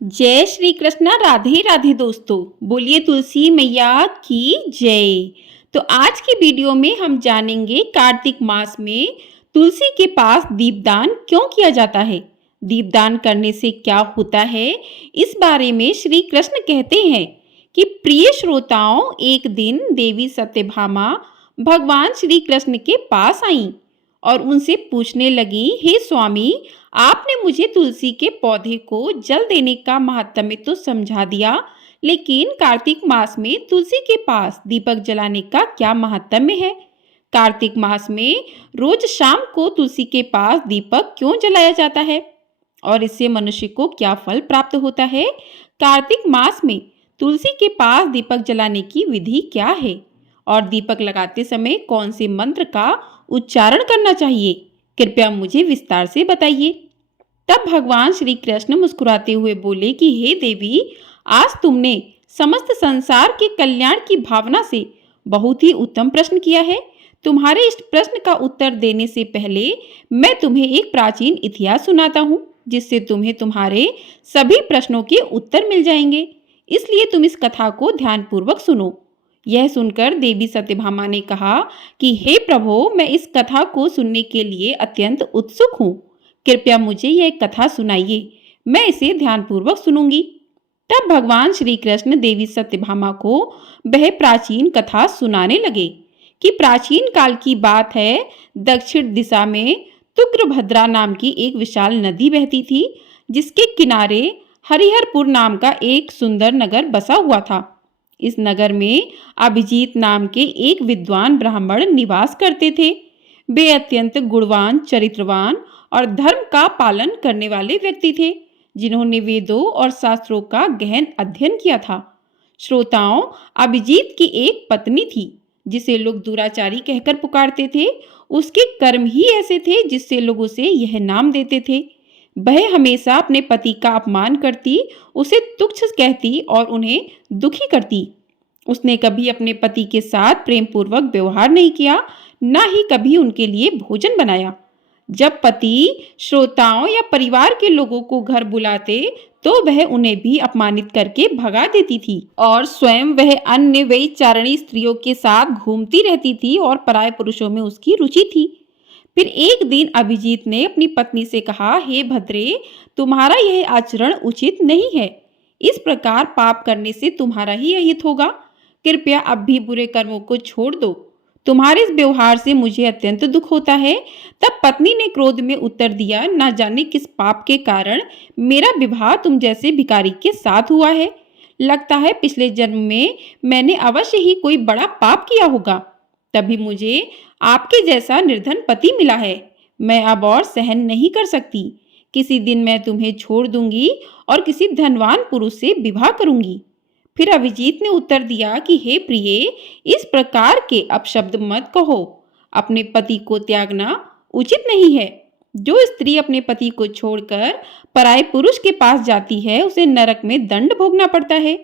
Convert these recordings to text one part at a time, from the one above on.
जय श्री कृष्णा। राधे राधे दोस्तों, बोलिए तुलसी मैया की जय। तो आज की वीडियो में हम जानेंगे कार्तिक मास में तुलसी के पास दीपदान क्यों किया जाता है, दीपदान करने से क्या होता है। इस बारे में श्री कृष्ण कहते हैं कि प्रिय श्रोताओं, एक दिन देवी सत्यभामा भगवान श्री कृष्ण के पास आईं और उनसे पूछने लगी, हे स्वामी, आपने मुझे तुलसी के पौधे को जल देने का महात्म्य तो समझा दिया, लेकिन कार्तिक मास में तुलसी के पास दीपक जलाने का क्या महात्म्य है। कार्तिक मास में रोज शाम को तुलसी के पास दीपक क्यों जलाया जाता है और इससे मनुष्य को क्या फल प्राप्त होता है। कार्तिक मास में तुलसी के पास दीपक जलाने की विधि क्या है और दीपक लगाते समय कौन से मंत्र का उच्चारण करना चाहिए, कृपया मुझे विस्तार से बताइए। तब भगवान श्री कृष्ण मुस्कुराते हुए बोले कि हे देवी, आज तुमने समस्त संसार के कल्याण की भावना से बहुत ही उत्तम प्रश्न किया है। तुम्हारे इस प्रश्न का उत्तर देने से पहले मैं तुम्हें एक प्राचीन इतिहास सुनाता हूँ, जिससे तुम्हें तुम्हारे सभी प्रश्नों के उत्तर मिल जाएंगे। इसलिए तुम इस कथा को ध्यानपूर्वक सुनो। यह सुनकर देवी सत्यभामा ने कहा कि हे प्रभु, मैं इस कथा को सुनने के लिए अत्यंत उत्सुक हूँ। कृपया मुझे यह कथा सुनाइए, मैं इसे ध्यानपूर्वक सुनूंगी। तब भगवान श्री कृष्ण देवी सत्यभामा को वह प्राचीन कथा सुनाने लगे कि प्राचीन काल की बात है। दक्षिण दिशा में तुंगभद्रा नाम की एक विशाल नदी बहती थी, जिसके किनारे हरिहरपुर नाम का एक सुंदर नगर बसा हुआ था। इस नगर में अभिजीत नाम के एक विद्वान ब्राह्मण निवास करते थे। वे अत्यंत गुणवान, चरित्रवान और धर्म का पालन करने वाले व्यक्ति थे, जिन्होंने वेदों और शास्त्रों का गहन अध्ययन किया था। श्रोताओं, अभिजीत की एक पत्नी थी, जिसे लोग दुराचारी कहकर पुकारते थे। उसके कर्म ही ऐसे थे जिससे लोग उसे यह नाम देते थे। वह हमेशा अपने पति का अपमान करती, उसे तुच्छ कहती और उन्हें दुखी करती। उसने कभी अपने पति के साथ प्रेम पूर्वक व्यवहार नहीं किया, न ही कभी उनके लिए भोजन बनाया। जब पति श्रोताओं या परिवार के लोगों को घर बुलाते तो वह उन्हें भी अपमानित करके भगा देती थी और स्वयं वह अन्य व्यभिचारिणी स्त्रियों के साथ घूमती रहती थी और पराये पुरुषों में उसकी रुचि थी। फिर एक दिन अभिजीत ने अपनी पत्नी से कहा, हे भद्रे, तुम्हारा यह आचरण उचित नहीं है। इस प्रकार पाप करने से तुम्हारा ही अहित होगा। कृपया अब भी बुरे कर्मों को छोड़ दो। तुम्हारे इस व्यवहार से मुझे अत्यंत दुख होता है। तब पत्नी ने क्रोध में उत्तर दिया, ना जाने किस पाप के कारण मेरा विवाह तुम जैसे भिखारी के साथ हुआ है। लगता है पिछले जन्म में मैंने अवश्य ही कोई बड़ा पाप किया होगा, तभी मुझे आपके जैसा निर्धन पति मिला है। मैं अब और सहन नहीं कर सकती। किसी दिन मैं तुम्हें छोड़ दूंगी और किसी धनवान पुरुष से विवाह करूंगी। फिर अभिजीत ने उत्तर दिया कि हे प्रिय, इस प्रकार के अपशब्द मत कहो। अपने पति को त्यागना उचित नहीं है। जो स्त्री अपने पति को छोड़कर पराये पुरुष के पास जाती है, उसे नरक में दंड भोगना पड़ता है।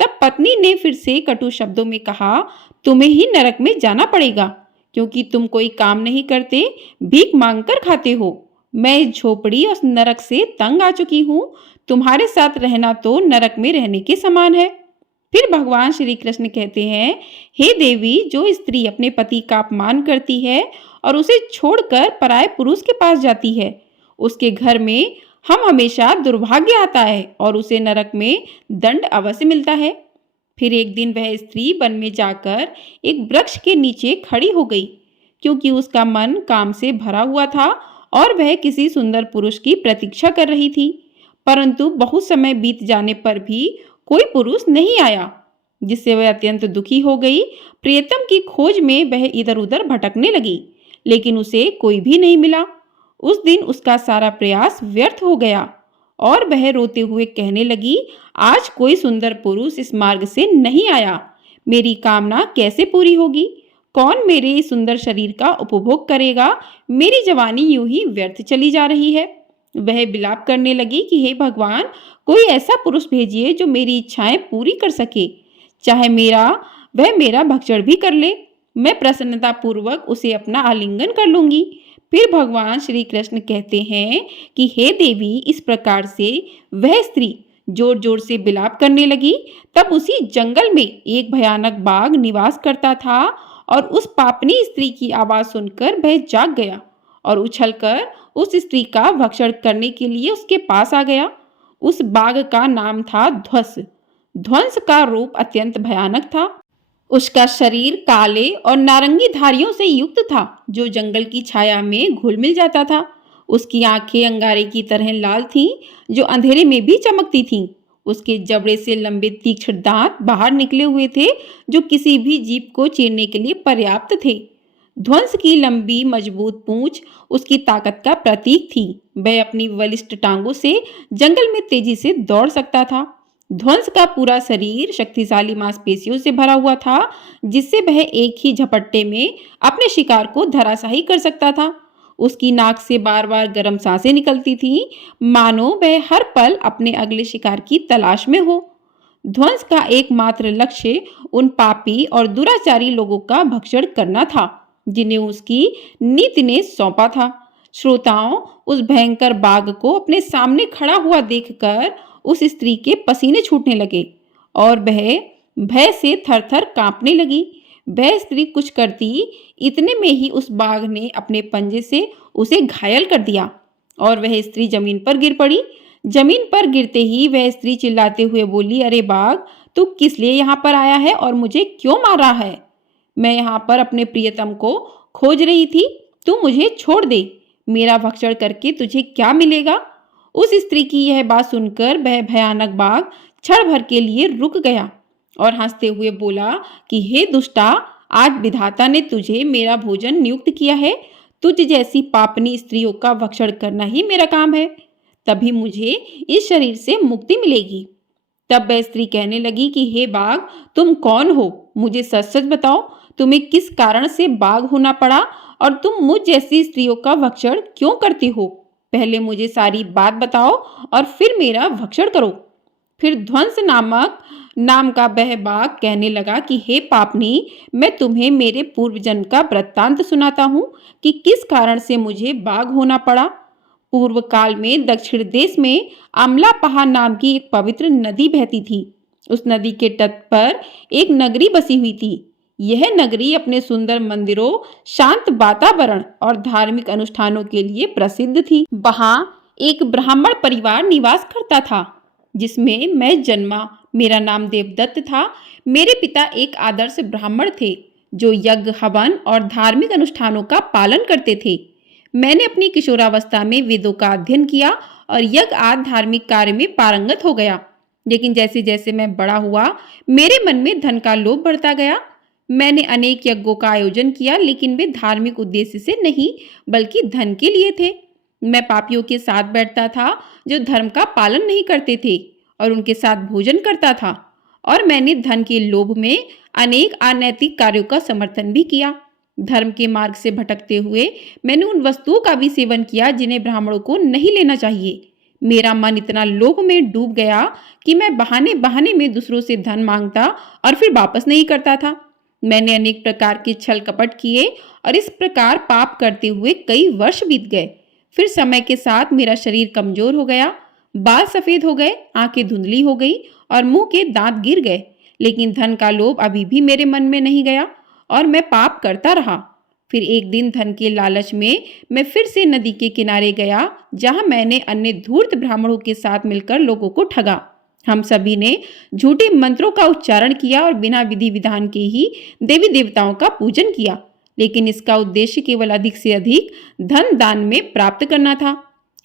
तब पत्नी ने फिर से कटु शब्दों में कहा, तुम्हें ही नरक में जाना पड़ेगा, क्योंकि तुम कोई काम नहीं करते, भीख मांगकर खाते हो। मैं इस झोपड़ी और नरक से तंग आ चुकी हूँ। तुम्हारे साथ रहना तो नरक में रहने के समान है। फिर भगवान श्री कृष्ण कहते हैं, हे देवी, जो स्त्री अपने पति का अपमान करती है और उसे छोड़कर पराये पुरुष के पास जाती है, उसके घर में हम हमेशा दुर्भाग्य आता है और उसे नरक में दंड अवश्य मिलता है। फिर एक दिन वह स्त्री वन में जाकर एक वृक्ष के नीचे खड़ी हो गई, क्योंकि उसका मन काम से भरा हुआ था और वह किसी सुंदर पुरुष की प्रतीक्षा कर रही थी। परंतु बहुत समय बीत जाने पर भी कोई पुरुष नहीं आया, जिससे वह अत्यंत दुखी हो गई। प्रियतम की खोज में वह इधर उधर भटकने लगी, लेकिन उसे कोई भी नहीं मिला। उस दिन उसका सारा प्रयास व्यर्थ हो गया और वह रोते हुए कहने लगी, आज कोई सुंदर पुरुष इस मार्ग से नहीं आया। मेरी कामना कैसे पूरी होगी? कौन मेरे इस सुंदर शरीर का उपभोग करेगा? मेरी जवानी यूं ही व्यर्थ चली जा रही है। वह विलाप करने लगी कि हे भगवान, कोई ऐसा पुरुष भेजिए जो मेरी इच्छाएं पूरी कर सके। चाहे वह मेरा भक्षण भी कर ले, मैं प्रसन्नता पूर्वक उसे अपना आलिंगन कर लूंगी। फिर भगवान श्री कृष्ण कहते हैं कि हे देवी, इस प्रकार से वह स्त्री जोर जोर से बिलाप करने लगी। तब उसी जंगल में एक भयानक बाघ निवास करता था और उस पापनी स्त्री की आवाज सुनकर वह जाग गया और उछलकर उस स्त्री का भक्षण करने के लिए उसके पास आ गया। उस बाघ का नाम था ध्वंस। ध्वंस का रूप अत्यंत भयानक था। उसका शरीर काले और नारंगी धारियों से युक्त था जो जंगल की छाया में घुल मिल जाता था। उसकी आंखें अंगारे की तरह लाल थीं जो अंधेरे में भी चमकती थीं। उसके जबड़े से लंबे तीक्ष्ण दांत बाहर निकले हुए थे जो किसी भी जीव को चीरने के लिए पर्याप्त थे। ध्वंस की लंबी मजबूत पूंछ उसकी ताकत का प्रतीक थी। वह अपनी बलिष्ठ टांगों से जंगल में तेजी से दौड़ सकता था। ध्वंस का पूरा शरीर शक्तिशाली मांसपेशियों से भरा हुआ था जिससे वह एक ही झपट्टे में अपने शिकार को धराशायी कर सकता था। उसकी नाक से बार बार गर्म सांसें निकलती थीं, मानो वह हर पल अपने अगले शिकार की तलाश में हो। ध्वंस का एकमात्र लक्ष्य उन पापी और दुराचारी लोगों का भक्षण करना था जिन्हें उसकी नीति ने सौंपा था। श्रोताओं, उस भयंकर बाघ को अपने सामने खड़ा हुआ देखकर उस स्त्री के पसीने छूटने लगे और वह भय से थरथर कांपने लगी। वह स्त्री कुछ करती इतने में ही उस बाघ ने अपने पंजे से उसे घायल कर दिया और वह स्त्री जमीन पर गिर पड़ी। जमीन पर गिरते ही वह स्त्री चिल्लाते हुए बोली, अरे बाघ, तू किस लिए यहाँ पर आया है और मुझे क्यों मार रहा है? मैं यहाँ पर अपने प्रियतम को खोज रही थी। तू मुझे छोड़ दे। मेरा भक्षण करके तुझे क्या मिलेगा? उस स्त्री की यह बात सुनकर वह भयानक बाघ क्षण भर के लिए रुक गया और हंसते हुए बोला कि हे दुष्टा, आज विधाता ने तुझे मेरा भोजन नियुक्त किया है। तुझ जैसी पापनी स्त्रियों का भक्षण करना ही मेरा काम है। तभी मुझे इस शरीर से मुक्ति मिलेगी। तब वह स्त्री कहने लगी कि हे बाघ, तुम कौन हो? मुझे सच सच बताओ, तुम्हें किस कारण से बाघ होना पड़ा और तुम मुझ जैसी स्त्रियों का भक्षण क्यों करती हो? पहले मुझे सारी बात बताओ और फिर मेरा भक्षण करो। फिर ध्वंस नाम का वह बाघ कहने लगा कि हे पापनी, मैं तुम्हें मेरे पूर्व जन्म का वृत्तांत सुनाता हूँ कि किस कारण से मुझे बाघ होना पड़ा। पूर्व काल में दक्षिण देश में अमला पहाड़ नाम की एक पवित्र नदी बहती थी। उस नदी के तट पर एक नगरी बसी हुई थी। यह नगरी अपने सुंदर मंदिरों, शांत वातावरण और धार्मिक अनुष्ठानों के लिए प्रसिद्ध थी। वहां एक ब्राह्मण परिवार निवास करता था जिसमें मैं जन्मा। मेरा नाम देवदत्त था। मेरे पिता एक आदर्श ब्राह्मण थे जो यज्ञ, हवन और धार्मिक अनुष्ठानों का पालन करते थे। मैंने अपनी किशोरावस्था में वेदों का अध्ययन किया और यज्ञ आदि धार्मिक कार्य में पारंगत हो गया। लेकिन जैसे जैसे मैं बड़ा हुआ, मेरे मन में धन का लोभ बढ़ता गया। मैंने अनेक यज्ञों का आयोजन किया, लेकिन वे धार्मिक उद्देश्य से नहीं बल्कि धन के लिए थे। मैं पापियों के साथ बैठता था जो धर्म का पालन नहीं करते थे और उनके साथ भोजन करता था, और मैंने धन के लोभ में अनेक अनैतिक कार्यों का समर्थन भी किया। धर्म के मार्ग से भटकते हुए मैंने उन वस्तुओं का भी सेवन किया जिन्हें ब्राह्मणों को नहीं लेना चाहिए। मेरा मन इतना लोभ में डूब गया कि मैं बहाने बहाने में दूसरों से धन मांगता और फिर वापस नहीं करता था। मैंने अनेक प्रकार के छल कपट किए और इस प्रकार पाप करते हुए कई वर्ष बीत गए। फिर समय के साथ मेरा शरीर कमजोर हो गया, बाल सफेद हो गए, आंखें धुंधली हो गई और मुंह के दांत गिर गए। लेकिन धन का लोभ अभी भी मेरे मन में नहीं गया और मैं पाप करता रहा। फिर एक दिन धन के लालच में मैं फिर से नदी के किनारे गया, जहां मैंने अन्य धूर्त ब्राह्मणों के साथ मिलकर लोगों को ठगा। हम सभी ने झूठे मंत्रों का उच्चारण किया और बिना विधि विधान के ही देवी देवताओं का पूजन किया, लेकिन इसका उद्देश्य केवल अधिक से अधिक धन दान में प्राप्त करना था।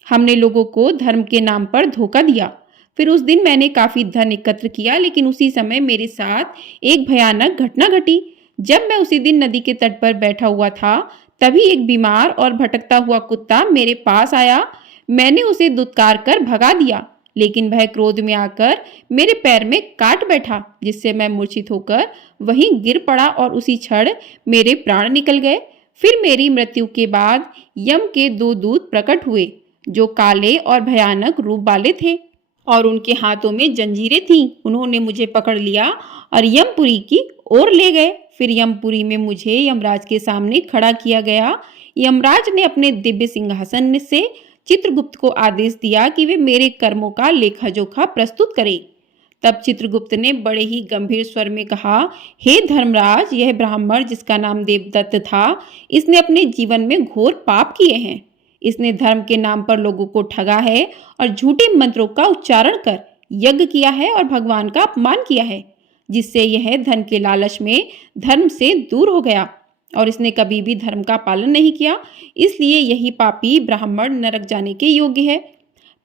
हमने लोगों को धर्म के नाम पर धोखा दिया। फिर उस दिन मैंने काफी धन एकत्र किया, लेकिन उसी समय मेरे साथ एक भयानक घटना घटी। जब मैं उसी दिन नदी के तट पर बैठा हुआ था, तभी एक बीमार और भटकता हुआ कुत्ता मेरे पास आया। मैंने उसे दुत्कार कर भगा दिया, लेकिन वह क्रोध में आकर मेरे पैर में काट बैठा, जिससे मैं मूर्छित होकर वहीं गिर पड़ा और उसी क्षण मेरे प्राण निकल गए। फिर मेरी मृत्यु के बाद यम के 2 दूत प्रकट हुए जो काले और भयानक रूप वाले थे और उनके हाथों में जंजीरें थीं। उन्होंने मुझे पकड़ लिया और यमपुरी की ओर ले गए। फिर यमपुरी में मुझे यमराज के सामने खड़ा किया गया। यमराज ने अपने दिव्य सिंहासन से चित्रगुप्त को आदेश दिया कि वे मेरे कर्मों का लेखा जोखा प्रस्तुत करें। तब चित्रगुप्त ने बड़े ही गंभीर स्वर में कहा, हे धर्मराज, यह ब्राह्मण जिसका नाम देवदत्त था, इसने अपने जीवन में घोर पाप किए हैं। इसने धर्म के नाम पर लोगों को ठगा है और झूठे मंत्रों का उच्चारण कर यज्ञ किया है और भगवान का अपमान किया है, जिससे यह धन के लालच में धर्म से दूर हो गया और इसने कभी भी धर्म का पालन नहीं किया। इसलिए यही पापी ब्राह्मण नरक जाने के योग्य है।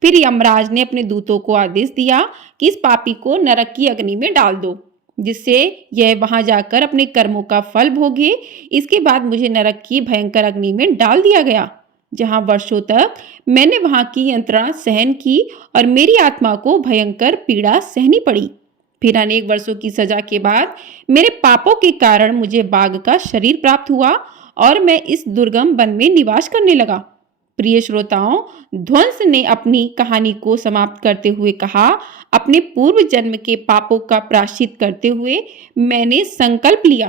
फिर यमराज ने अपने दूतों को आदेश दिया कि इस पापी को नरक की अग्नि में डाल दो, जिससे यह वहां जाकर अपने कर्मों का फल भोगे। इसके बाद मुझे नरक की भयंकर अग्नि में डाल दिया गया, जहां वर्षों तक मैंने वहां की यंत्रणा सहन की और मेरी आत्मा को भयंकर पीड़ा सहनी पड़ी। फिर अनेक वर्षों की सजा के बाद मेरे पापों के कारण मुझे बाघ का शरीर प्राप्त हुआ और मैं इस दुर्गम वन में निवास करने लगा। प्रिय श्रोताओं, ध्वंस ने अपनी कहानी को समाप्त करते हुए कहा, अपने पूर्व जन्म के पापों का प्रायश्चित करते हुए मैंने संकल्प लिया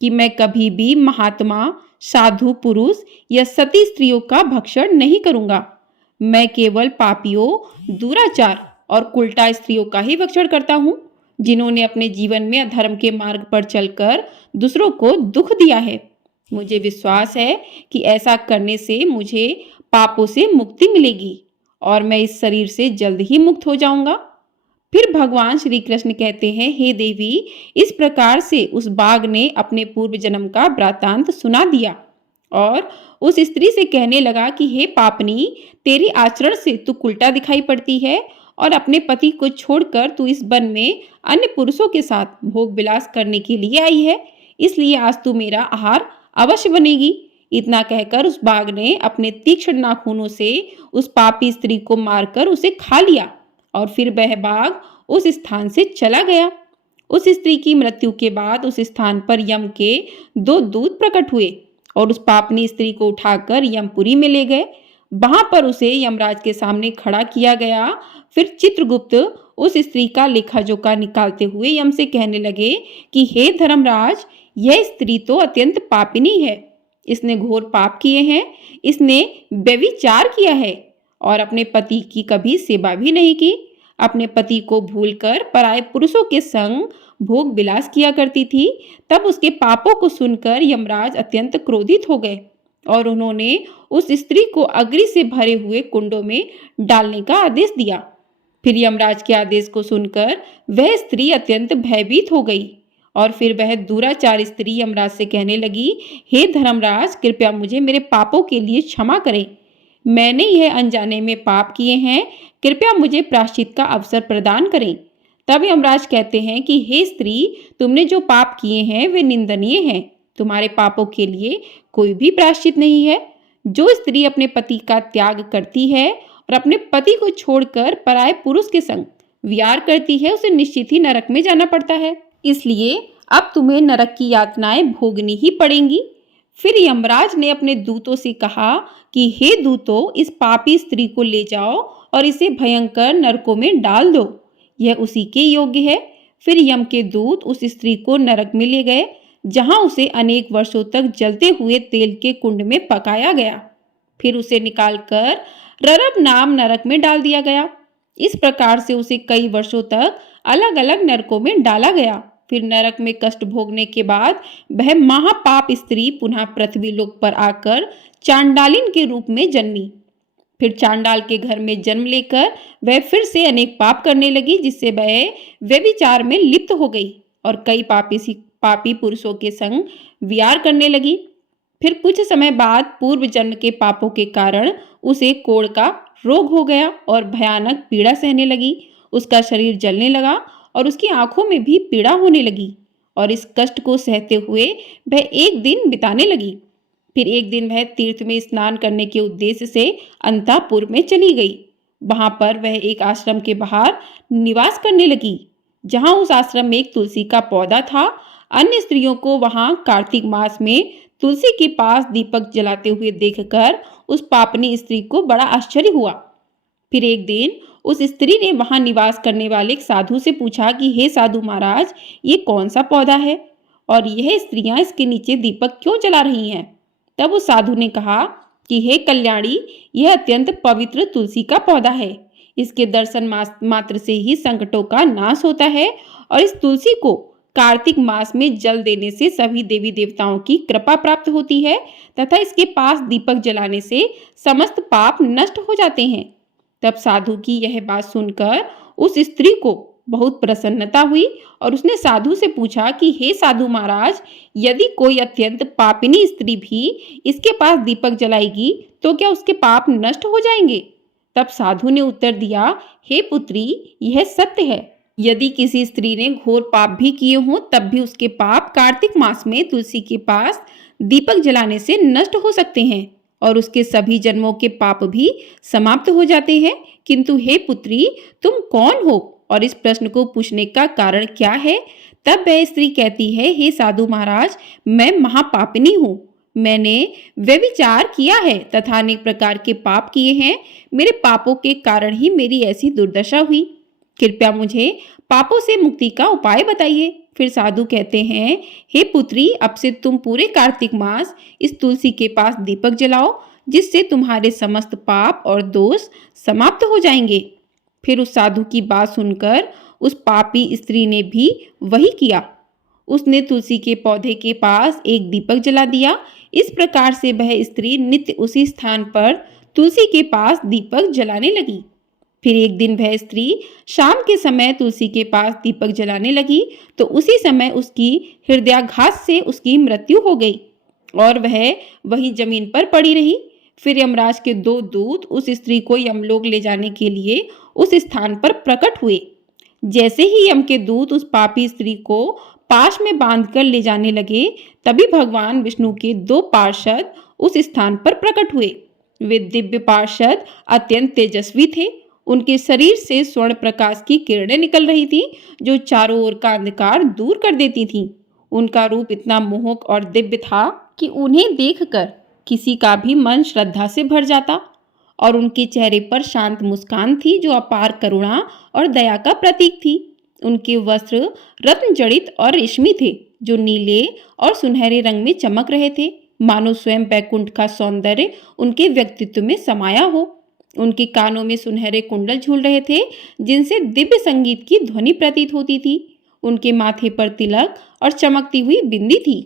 कि मैं कभी भी महात्मा, साधु पुरुष या सती स्त्रियों का भक्षण नहीं करूंगा। मैं केवल पापियों, दुराचार और कुलटा स्त्रियों का ही भक्षण करता हूँ, जिन्होंने अपने जीवन में अधर्म के मार्ग पर चलकर दूसरों को दुख दिया है। मुझे विश्वास है कि ऐसा करने से मुझे पापों से मुक्ति मिलेगी और मैं इस शरीर से जल्द ही मुक्त हो जाऊंगा। फिर भगवान श्री कृष्ण कहते हैं, हे देवी, इस प्रकार से उस बाघ ने अपने पूर्व जन्म का वृतांत सुना दिया और उस स्त्री से कहने लगा कि हे पापनी, तेरी आचरण से तू उल्टा दिखाई पड़ती है और अपने पति को छोड़कर तू इस वन में अन्य पुरुषों के साथ भोग विलास करने के लिए आई है। इसलिए आज तू मेरा आहार अवश्य बनेगी। इतना कहकर उस बाघ ने अपने तीक्ष्ण नाखूनों से उस पापी स्त्री को मारकर उसे खा लिया और फिर वह बाघ उस स्थान से चला गया। उस स्त्री की मृत्यु के बाद उस स्थान पर यम के 2 दूत प्रकट हुए और उस पापनी स्त्री को उठाकर यमपुरी में ले गए। वहां पर उसे यमराज के सामने खड़ा किया गया। फिर चित्रगुप्त उस स्त्री का लेखा जोखा निकालते हुए यम से कहने लगे कि हे धर्मराज, यह स्त्री तो अत्यंत पापिनी है। इसने घोर पाप किए हैं। इसने व्यभिचार किया है और अपने पति की कभी सेवा भी नहीं की। अपने पति को भूलकर पराये पुरुषों के संग भोग विलास किया करती थी। तब उसके पापों को सुनकर यमराज अत्यंत क्रोधित हो गए और उन्होंने उस स्त्री को अग्नि से भरे हुए कुंडों में डालने का आदेश दिया। फिर यमराज के आदेश को सुनकर वह स्त्री अत्यंत भयभीत हो गई और फिर वह दुराचार स्त्री यमराज से कहने लगी, हे धर्मराज, कृपया मुझे मेरे पापों के लिए क्षमा करें। मैंने यह अनजाने में पाप किए हैं। कृपया मुझे प्रायश्चित का अवसर प्रदान करें। तब यमराज कहते हैं कि हे स्त्री, तुमने जो पाप किए हैं वे निंदनीय हैं। तुम्हारे पापों के लिए कोई भी प्रायश्चित नहीं है। जो स्त्री अपने पति का त्याग करती है और अपने पति को छोड़कर पराये पुरुष के संग विहार करती है, उसे निश्चित ही नरक में जाना पड़ता है। इसलिए अब तुम्हें नरक की यातनाएं भोगनी ही पड़ेंगी। फिर यमराज ने अपने दूतों से कहा कि हे दूतों, इस पापी स्त्री को ले जाओ और इसे भयंकर नरकों में डाल दो। यह उसी के योग्य है। फिर यम के दूत उस स्त्री को नरक में ले गए, जहां उसे अनेक वर्षों तक जलते हुए तेल के कुंड में पकाया गया। फिर उसे निकालकर ररब नाम नरक में डाल दिया गया। इस प्रकार से उसे कई वर्षों तक अलग अलग नरकों में डाला गया। फिर नरक में कष्ट भोगने के बाद वह महापाप स्त्री पुनः पृथ्वी लोक पर आकर चांडालिन के रूप में जन्मी। फिर चांडाल के घर में जन्म लेकर वह फिर से अनेक पाप करने लगी, जिससे वह व्यभिचार में लिप्त हो गई और कई पापी पुरुषों के संग विहार करने लगी। फिर कुछ समय बाद पूर्व जन्म के पापों के कारण उसे कोढ़ का रोग हो गया और भयानक पीड़ा सहने लगी। उसका शरीर जलने लगा और उसकी आंखों में भी पीड़ा होने लगी और इस कष्ट को सहते हुए वह एक दिन बिताने लगी। फिर एक दिन वह तीर्थ में स्नान करने के उद्देश्य से अंतापुर में चली गई। वहां पर वह एक आश्रम के बाहर निवास करने लगी, जहां उस आश्रम में एक तुलसी का पौधा था। अन्य स्त्रियों को वहां कार्तिक मास में तुलसी के पास दीपक जलाते हुए देखकर उस पापनी स्त्री को बड़ा आश्चर्य हुआ। फिर एक दिन उस स्त्री ने वहां निवास करने वाले एक साधु से पूछा कि हे साधु महाराज, ये कौन सा पौधा है और यह स्त्रियां इसके नीचे दीपक क्यों जला रही हैं? तब उस साधु ने कहा कि हे कल्याणी, यह अत्यंत पवित्र तुलसी का पौधा है। इसके दर्शन मात्र से ही संकटों का नाश होता है और इस तुलसी को कार्तिक मास में जल देने से सभी देवी देवताओं की कृपा प्राप्त होती है तथा इसके पास दीपक जलाने से समस्त पाप नष्ट हो जाते हैं। तब साधु की यह बात सुनकर उस स्त्री को बहुत प्रसन्नता हुई और उसने साधु से पूछा कि हे साधु महाराज, यदि कोई अत्यंत पापिनी स्त्री भी इसके पास दीपक जलाएगी तो क्या उसके पाप नष्ट हो जाएंगे? तब साधु ने उत्तर दिया, हे पुत्री, यह सत्य है। यदि किसी स्त्री ने घोर पाप भी किए हों तब भी उसके पाप कार्तिक मास में तुलसी के पास दीपक जलाने से नष्ट हो सकते हैं और उसके सभी जन्मों के पाप भी समाप्त हो जाते हैं। किंतु हे पुत्री, तुम कौन हो और इस प्रश्न को पूछने का कारण क्या है? तब वह स्त्री कहती है, हे साधु महाराज, मैं महापापिनी हूँ। मैंने व्यभिचार किया है तथा अनेक प्रकार के पाप किए हैं। मेरे पापों के कारण ही मेरी ऐसी दुर्दशा हुई। कृपया मुझे पापों से मुक्ति का उपाय बताइए। फिर साधु कहते हैं, हे पुत्री, अब से तुम पूरे कार्तिक मास इस तुलसी के पास दीपक जलाओ, जिससे तुम्हारे समस्त पाप और दोष समाप्त हो जाएंगे। फिर उस साधु की बात सुनकर उस पापी स्त्री ने भी वही किया। उसने तुलसी के पौधे के पास एक दीपक जला दिया। इस प्रकार से वह स्त्री नित्य उसी स्थान पर तुलसी के पास दीपक जलाने लगी। फिर एक दिन वह स्त्री शाम के समय तुलसी के पास दीपक जलाने लगी तो उसी समय उसकी हृदयाघात से उसकी मृत्यु हो गई और वह वहीं जमीन पर पड़ी रही। फिर यमराज के 2 दूत उस स्त्री को यमलोक ले जाने के लिए उस स्थान पर प्रकट हुए। जैसे ही यम के दूत उस पापी स्त्री को पाश में बांधकर ले जाने लगे, तभी भगवान विष्णु के 2 पार्षद उस स्थान पर प्रकट हुए। वे दिव्य पार्षद अत्यंत तेजस्वी थे। उनके शरीर से स्वर्ण प्रकाश की किरणें निकल रही थी जो चारों ओर का अंधकार दूर कर देती थीं। उनका रूप इतना मोहक और दिव्य था कि उन्हें देखकर किसी का भी मन श्रद्धा से भर जाता और उनके चेहरे पर शांत मुस्कान थी जो अपार करुणा और दया का प्रतीक थी। उनके वस्त्र रत्न जड़ित और रेशमी थे जो नीले और सुनहरे रंग में चमक रहे थे, मानो स्वयं बैकुंठ का सौंदर्य उनके व्यक्तित्व में समाया हो। उनके कानों में सुनहरे कुंडल झूल रहे थे जिनसे दिव्य संगीत की ध्वनि प्रतीत होती थी। उनके माथे पर तिलक और चमकती हुई बिंदी थी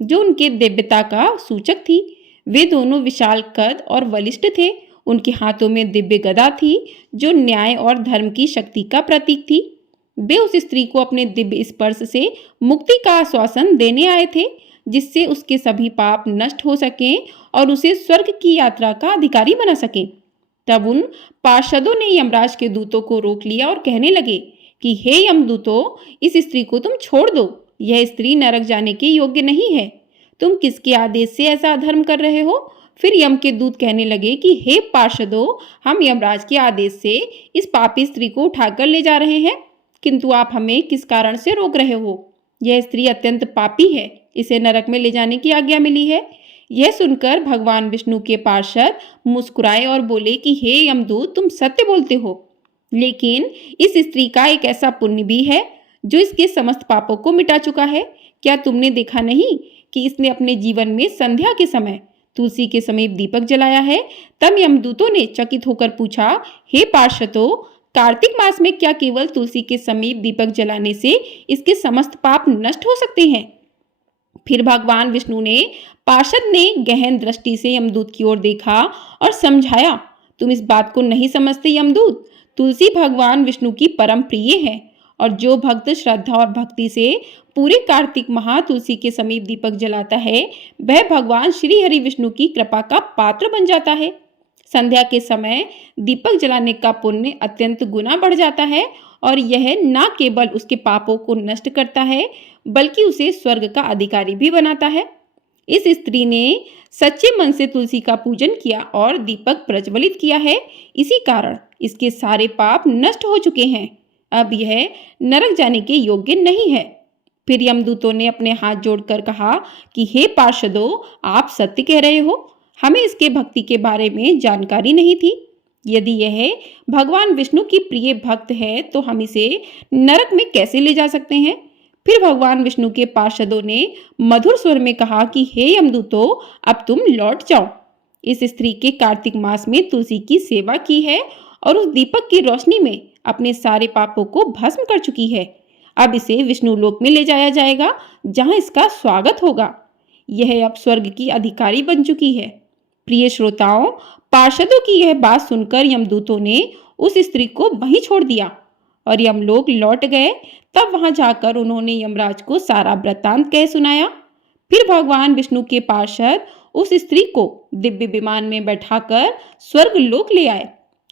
जो उनके दिव्यता का सूचक थी। वे दोनों विशाल कद और बलिष्ठ थे। उनके हाथों में दिव्य गदा थी जो न्याय और धर्म की शक्ति का प्रतीक थी। वे उस स्त्री को अपने दिव्य स्पर्श से मुक्ति का आश्वासन देने आए थे जिससे उसके सभी पाप नष्ट हो सकें और उसे स्वर्ग की यात्रा का अधिकारी बना सकें। तब उन पार्षदों ने यमराज के दूतों को रोक लिया और कहने लगे कि हे यमदूतों, इस स्त्री को तुम छोड़ दो। यह स्त्री नरक जाने के योग्य नहीं है। तुम किसके आदेश से ऐसा अधर्म कर रहे हो? फिर यम के दूत कहने लगे कि हे पार्षदों, हम यमराज के आदेश से इस पापी स्त्री को उठाकर ले जा रहे हैं, किंतु आप हमें किस कारण से रोक रहे हो? यह स्त्री अत्यंत पापी है, इसे नरक में ले जाने की आज्ञा मिली है। यह सुनकर भगवान विष्णु के पार्षद मुस्कुराए और बोले कि हे यमदूत, तुम सत्य बोलते हो, लेकिन इस स्त्री का एक ऐसा पुण्य भी है जो इसके समस्त पापों को मिटा चुका है। क्या तुमने देखा नहीं कि इसने अपने जीवन में संध्या के समय तुलसी के समीप दीपक जलाया है? तब यमदूतों ने चकित होकर पूछा, हे पार्षदों, कार्तिक मास में क्या केवल तुलसी के समीप दीपक जलाने से इसके समस्त पाप नष्ट हो सकते हैं? फिर भगवान विष्णु ने पार्षद ने गहन दृष्टि से यमदूत की ओर देखा और समझाया, तुम इस बात को नहीं समझते यमदूत। तुलसी भगवान विष्णु की परम प्रिय है और जो भक्त श्रद्धा और भक्ति से पूरे कार्तिक माह तुलसी के समीप दीपक जलाता है वह भगवान श्री हरि विष्णु की कृपा का पात्र बन जाता है। संध्या के समय दीपक जलाने का पुण्य अत्यंत गुना बढ़ जाता है और यह न केवल उसके पापों को नष्ट करता है बल्कि उसे स्वर्ग का अधिकारी भी बनाता है। इस स्त्री ने सच्चे मन से तुलसी का पूजन किया और दीपक प्रज्वलित किया है, इसी कारण इसके सारे पाप नष्ट हो चुके हैं। अब यह नरक जाने के योग्य नहीं है। फिर यमदूतों ने अपने हाथ जोड़कर कहा कि हे पार्षदों, आप सत्य कह रहे हो, हमें इसके भक्ति के बारे में जानकारी नहीं थी। यदि यह भगवान विष्णु की प्रिय भक्त है तो हम इसे नरक में कैसे ले जा सकते हैं? फिर भगवान विष्णु के पार्षदों ने मधुर स्वर में कहा कि हे यमदूतों, अब तुम लौट जाओ। इस स्त्री के कार्तिक मास में तुलसी की सेवा की है और उस दीपक की रोशनी में अपने सारे पापों को भस्म कर चुकी है। अब इसे विष्णु लोक में ले जाया जाएगा, जहां इसका स्वागत होगा। यह अब स्वर्ग की अधिकारी बन चुकी है। प्रिय श्रोताओं, पार्षदों की यह बात सुनकर यमदूतों ने उस स्त्री को वहीं छोड़ दिया और यमलोक लौट गए। तब वहां जाकर उन्होंने यमराज को सारा वृत्तांत कह सुनाया। फिर भगवान विष्णु के पार्षद उस स्त्री को दिव्य विमान में बैठाकर स्वर्ग लोक ले आए।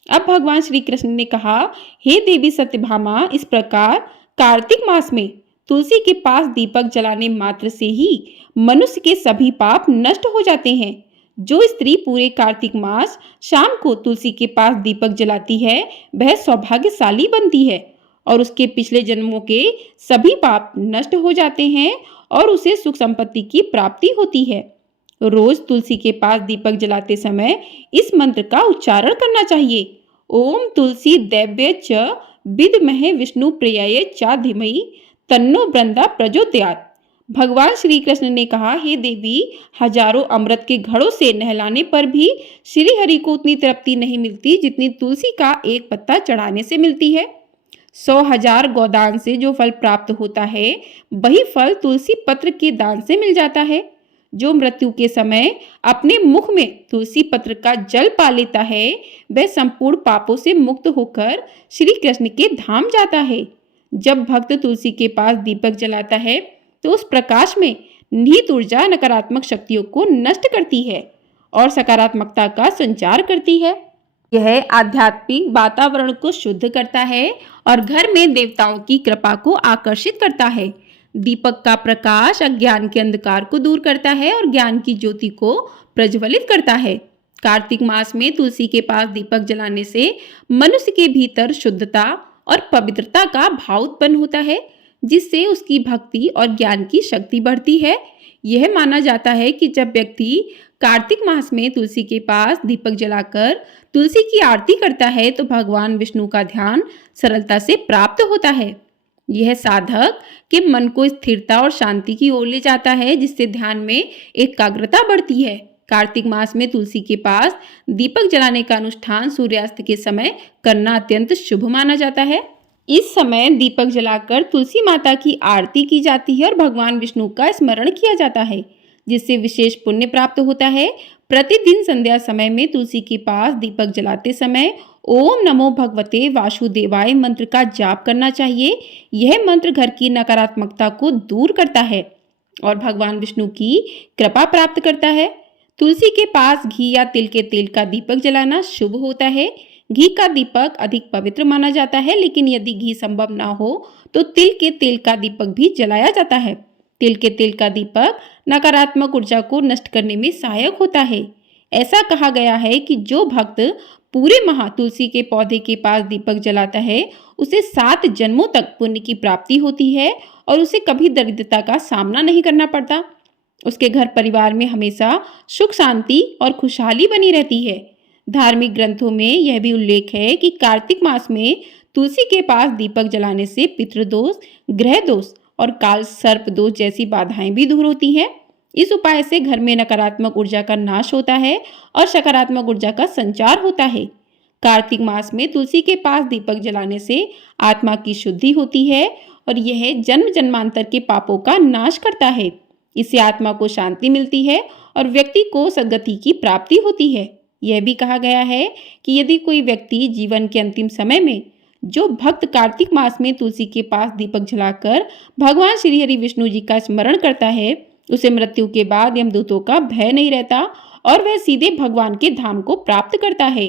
अब भगवान श्री कृष्ण ने कहा, हे देवी सत्यभामा, इस प्रकार कार्तिक मास में तुलसी के पास दीपक जलाने मात्र से ही मनुष्य के सभी पाप नष्ट हो जाते हैं। जो स्त्री पूरे कार्तिक मास शाम को तुलसी के पास दीपक जलाती है, वह सौभाग्यशाली बनती है और उसके पिछले जन्मों के सभी पाप नष्ट हो जाते हैं और उसे सुख संपत्ति की प्राप्ति होती है। रोज तुलसी के पास दीपक जलाते समय इस मंत्र का उच्चारण करना चाहिए। ओम तुलसी दैव्य च विद्महे विष्णु प्रियाय च धीमहि तन्नो बृंदा प्रचोदयात्। भगवान श्री कृष्ण ने कहा, हे देवी, हजारों अमृत के घड़ों से नहलाने पर भी श्री हरि को उतनी तृप्ति नहीं मिलती जितनी तुलसी का एक पत्ता चढ़ाने से मिलती है। 100,000 गोदान से जो फल प्राप्त होता है, वही फल तुलसी पत्र के दान से मिल जाता है। जो मृत्यु के समय अपने मुख में तुलसी पत्र का जल पा लेता है, वह संपूर्ण पापों से मुक्त होकर श्री कृष्ण के धाम जाता है। जब भक्त तुलसी के पास दीपक जलाता है तो उस प्रकाश में निहित ऊर्जा नकारात्मक शक्तियों को नष्ट करती है और सकारात्मकता का संचार करती है। यह आध्यात्मिक वातावरण को शुद्ध करता है और घर में देवताओं की कृपा को आकर्षित करता है। दीपक का प्रकाश अज्ञान के अंधकार को दूर करता है और ज्ञान की ज्योति को प्रज्वलित करता है। कार्तिक मास में तुलसी के पास दीपक जलाने से मनुष्य के भीतर शुद्धता और पवित्रता का भाव उत्पन्न होता है, जिससे उसकी भक्ति और ज्ञान की शक्ति बढ़ती है। यह माना जाता है कि जब व्यक्ति कार्तिक मास में तुलसी के पास दीपक जलाकर तुलसी की आरती करता है तो भगवान विष्णु का ध्यान सरलता से प्राप्त होता है। यह साधक के मन को स्थिरता और शांति की ओर ले जाता है, जिससे ध्यान में एकाग्रता बढ़ती है। कार्तिक मास में तुलसी के पास दीपक जलाने का अनुष्ठान सूर्यास्त के समय करना अत्यंत शुभ माना जाता है। इस समय दीपक जलाकर तुलसी माता की आरती की जाती है और भगवान विष्णु का स्मरण किया जाता है, जिससे विशेष पुण्य प्राप्त होता है। प्रतिदिन संध्या समय में तुलसी के पास दीपक जलाते समय ओम नमो भगवते वासुदेवाय मंत्र का जाप करना चाहिए। यह मंत्र घर की नकारात्मकता को दूर करता है और भगवान विष्णु की कृपा प्राप्त करता है। तुलसी के पास घी या तिल के तेल का दीपक जलाना शुभ होता है। घी का दीपक अधिक पवित्र माना जाता है, लेकिन यदि घी संभव ना हो तो तिल के तेल का दीपक भी जलाया जाता है। तिल के तेल का दीपक नकारात्मक ऊर्जा को नष्ट करने में सहायक होता है। ऐसा कहा गया है कि जो भक्त पूरे माह तुलसी के पौधे के पास दीपक जलाता है, उसे 7 जन्मों तक पुण्य की प्राप्ति होती है और उसे कभी दरिद्रता का सामना नहीं करना पड़ता। उसके घर परिवार में हमेशा सुख शांति और खुशहाली बनी रहती है। धार्मिक ग्रंथों में यह भी उल्लेख है कि कार्तिक मास में तुलसी के पास दीपक जलाने से पितृदोष, ग्रह दोष और काल सर्प दोष जैसी बाधाएं भी दूर होती हैं। इस उपाय से घर में नकारात्मक ऊर्जा का नाश होता है और सकारात्मक ऊर्जा का संचार होता है। कार्तिक मास में तुलसी के पास दीपक जलाने से आत्मा की शुद्धि होती है और यह जन्म जन्मांतर के पापों का नाश करता है। इससे आत्मा को शांति मिलती है और व्यक्ति को सद्गति की प्राप्ति होती है। यह भी कहा गया है कि यदि कोई व्यक्ति जीवन के अंतिम समय में जो भक्त कार्तिक मास में तुलसी के पास दीपक जलाकर भगवान श्री हरि विष्णु जी का स्मरण करता है, उसे मृत्यु के बाद यमदूतों का भय नहीं रहता और वह सीधे भगवान के धाम को प्राप्त करता है।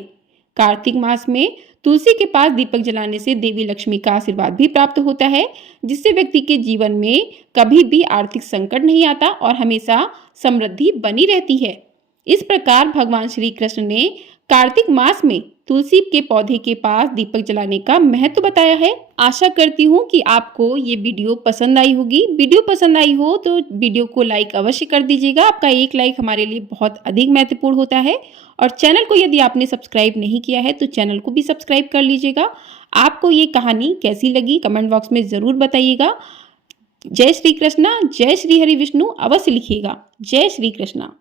कार्तिक मास में तुलसी के पास दीपक जलाने से देवी लक्ष्मी का आशीर्वाद भी प्राप्त होता है, जिससे व्यक्ति के जीवन में कभी भी आर्थिक संकट नहीं आता और हमेशा समृद्धि बनी रहती है। इस प्रकार भगवान श्री कृष्ण ने कार्तिक मास में तुलसी के पौधे के पास दीपक जलाने का महत्व बताया है। आशा करती हूँ कि आपको ये वीडियो पसंद आई होगी। वीडियो पसंद आई हो तो वीडियो को लाइक अवश्य कर दीजिएगा। आपका एक लाइक हमारे लिए बहुत अधिक महत्वपूर्ण होता है। और चैनल को यदि आपने सब्सक्राइब नहीं किया है तो चैनल को भी सब्सक्राइब कर लीजिएगा। आपको ये कहानी कैसी लगी कमेंट बॉक्स में ज़रूर बताइएगा। जय श्री कृष्णा, जय श्री हरि विष्णु अवश्य लिखिएगा। जय श्री कृष्णा।